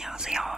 안녕하세요.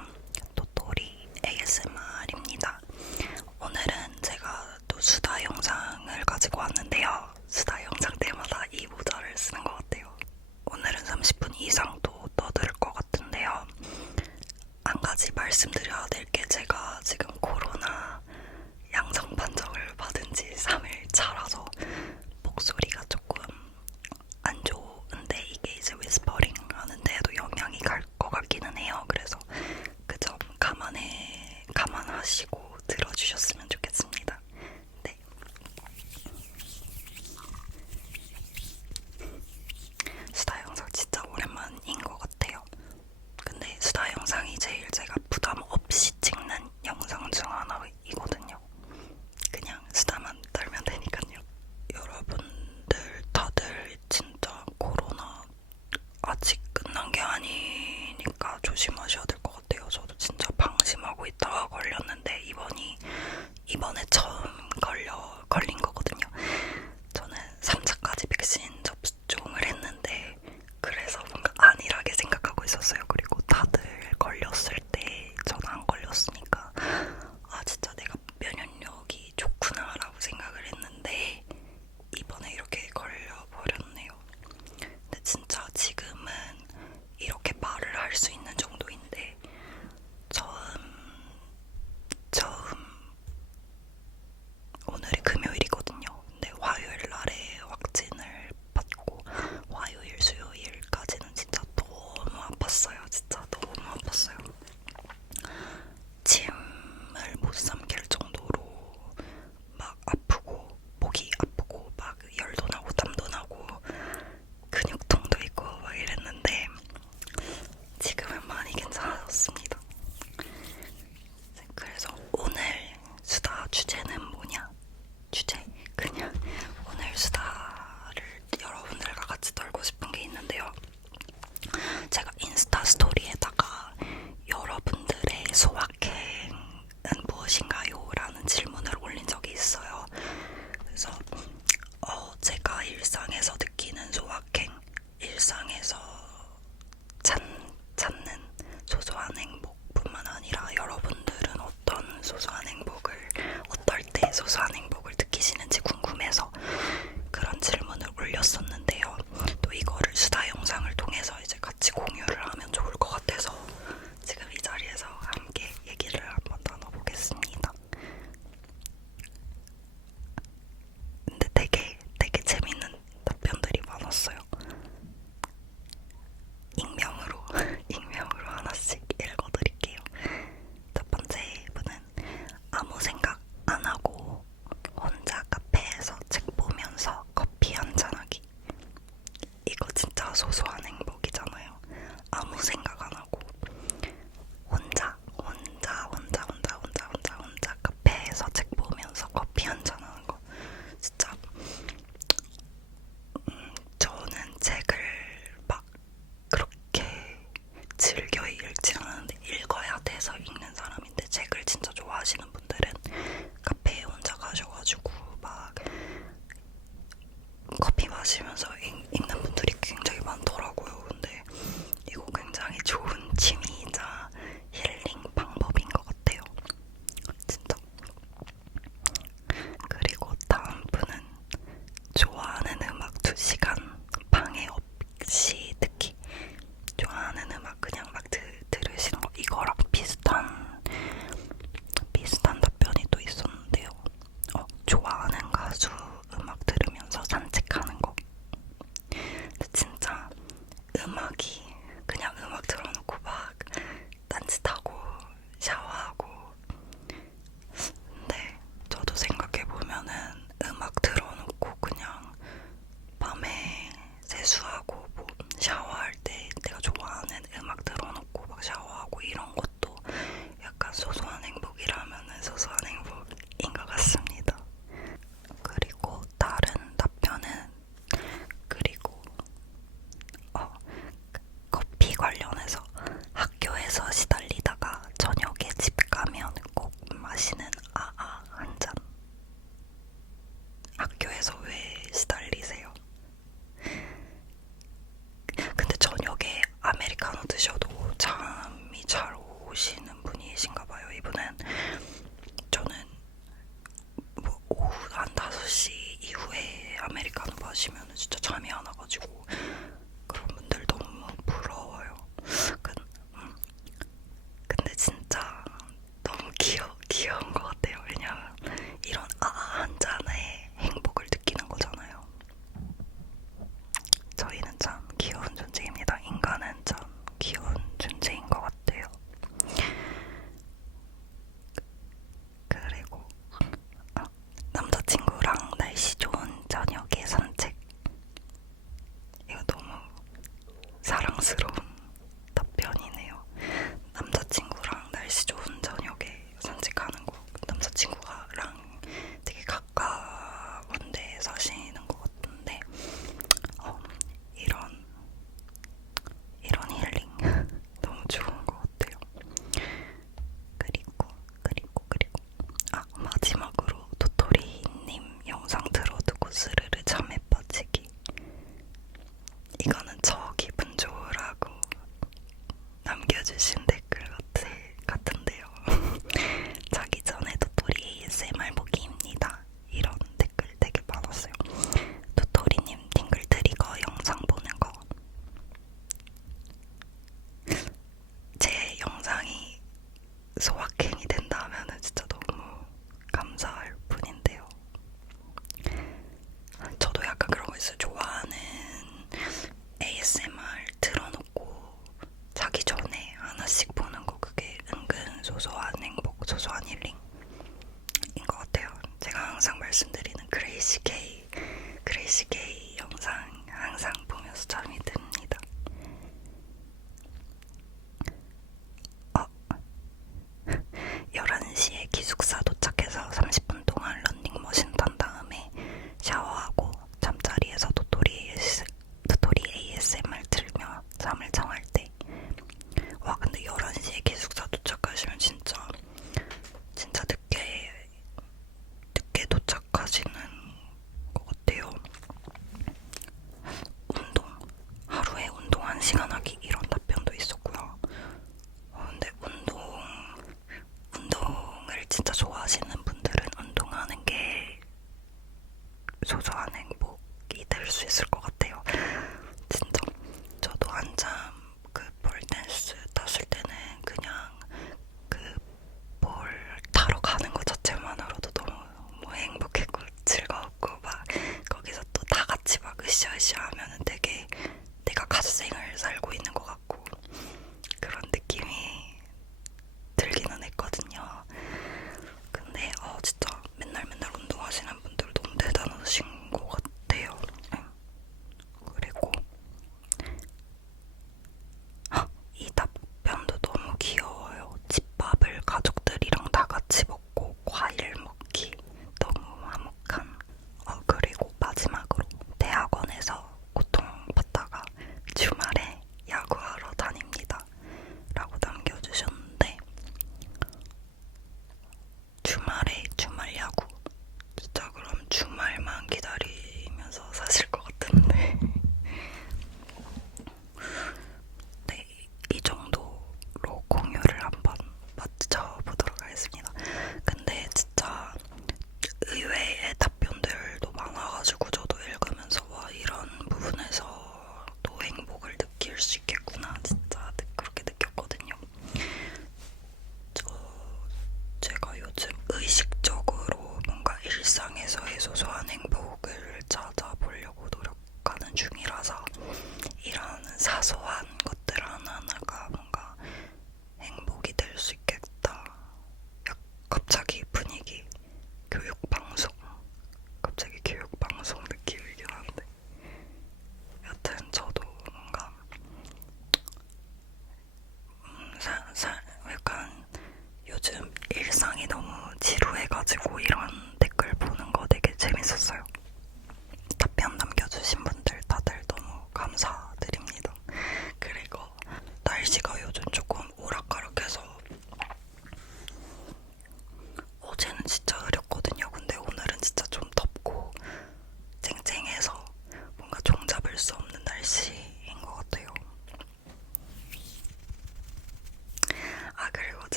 하시면 진짜 잠이 안 와요. 항상 말씀드리는 그레이시 케이 그레이시 케이 영상 항상 보면서 잠이 다.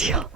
跳。